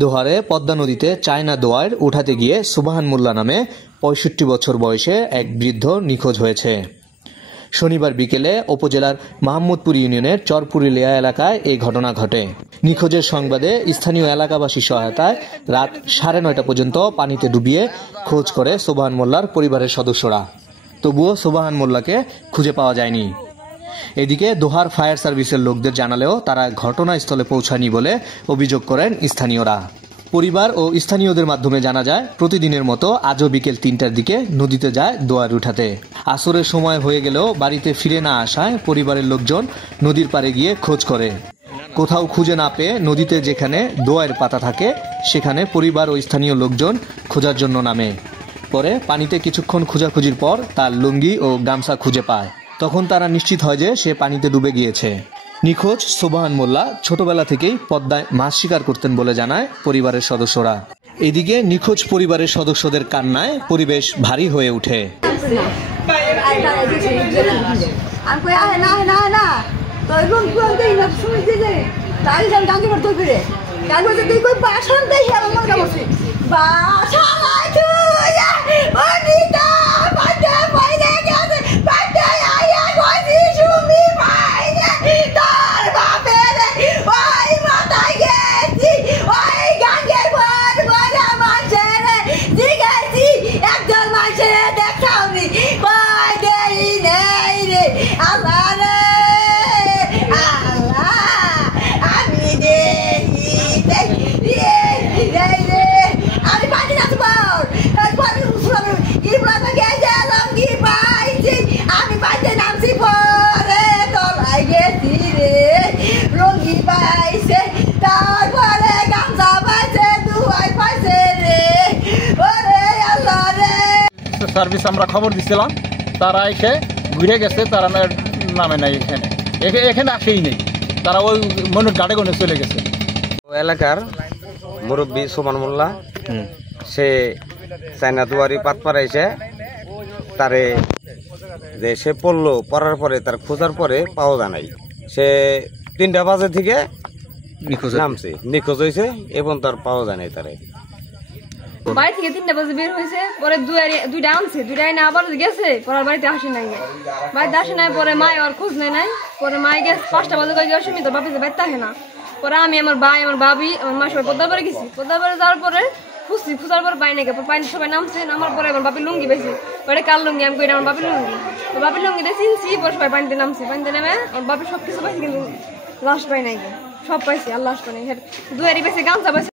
দোহারে পদ্মা নদীতে চায়না দোয়ার উঠাতে গিয়ে সুবহান মোল্লা নামে ৬৫ বছর বয়সে এক বৃদ্ধ নিখোঁজ হয়েছে। শনিবার বিকেলে উপজেলার মাহমুদপুর ইউনিয়নের চরপুরিলিয়া এলাকায় এই ঘটনা ঘটে। নিখোঁজের সংবাদে স্থানীয় এলাকাবাসীর সহায়তায় রাত ৯:৩০ পর্যন্ত পানিতে ডুবিয়ে খোঁজ করে সুবহান মোল্লার পরিবারের সদস্যরা। তবুও সুবহান মোল্লাকে খুঁজে পাওয়া যায়নি। এদিকে দোহার ফায়ার সার্ভিসের লোকদের জানালেও তারা ঘটনাস্থলে পৌঁছায়নি বলে অভিযোগ করেন স্থানীয়রা। পরিবার ও স্থানীয়দের মাধ্যমে জানা যায়, প্রতিদিনের মতো আজও বিকেল ৩টার দিকে নদীতে যায় দোয়ার উঠাতে। আসরের সময় হয়ে গেলেও বাড়িতে ফিরে না আসায় পরিবারের লোকজন নদীর পাড়ে গিয়ে খোঁজ করে। কোথাও খুঁজে না পেয়ে নদীতে যেখানে দোয়ারের পাতা থাকে সেখানে পরিবার ও স্থানীয় লোকজন খোঁজার জন্য নামে। পরে পানিতে কিছুক্ষণ খোঁজাখুঁজির পর তার লুঙ্গি ও গামছা খুঁজে পায়। তখন তারা নিশ্চিত হয় যে সে পানিতে ডুবে গিয়েছে। নিখোঁজ সুবহান মোল্লা ছোটবেলা থেকেই পদ্মায় মাছ শিকার করতেন বলে জানায় পরিবারের সদস্যরা। এদিকে নিখোঁজ পরিবারের সদস্যদের কান্নায় পরিবেশ ভারী হয়ে ওঠে। সার্ভিস আমরা খবর দিছিলাম, তারা এসে ঘুরে গেছে, তারা নামে নাই, এখানে আসেই নেই, তারা ওই মনের গাড়ে গনে চলে গেছে। এলাকার মুরব্বী সুবহান মোল্লা সে চায়না দুয়ারি পাতপাড়া এসে তারে যে সে পড়ার পরে তার খোঁজার পরে পাওয়া যায় নাই। সে ৩টা বাজে থেকে নামছে, নিখোঁজ হয়েছে এবং তার পাওয়া যায় নাই। তারে বাড়ি থেকে ৩টা বাজে বের হয়েছে, পরে দুইটা আনছে, দুইটা এনে আবার গেছে, পরে বাড়িতে আসে নাই, বাড়িতে আসে নাই। পরে মায় আর খোঁজ নেয় নাই। পরে মায় গেছে 5টা বাজে কয়ে গেছে তোর বাপি বাড়িতে আসে না। পরে আমি, আমার ভাই, আমার ভাবি, আমার মা সবাই পদ্মার বাড়ি গেছি। পদ্মার বাড়ি যাওয়ার পরে খুঁজার পর পাই নাকি, পানি সবাই নামছে, নামার পরে আমার বাপি লুঙ্গি পেয়েছি। পরে কার লুঙ্গি আমি কই আমার বাপির লুঙ্গি, বাপির লুঙ্গিতে চিনছি। পরে সবাই পানিতে নামছে, পানিতে নেমে আমার বাপি সবকিছু পাইছি, কিন্তু লাশ পাই নাই, সব পাইছি আর লাশ পাই নাই। দুয়ারি পেয়েছে, গামছা পাইছে।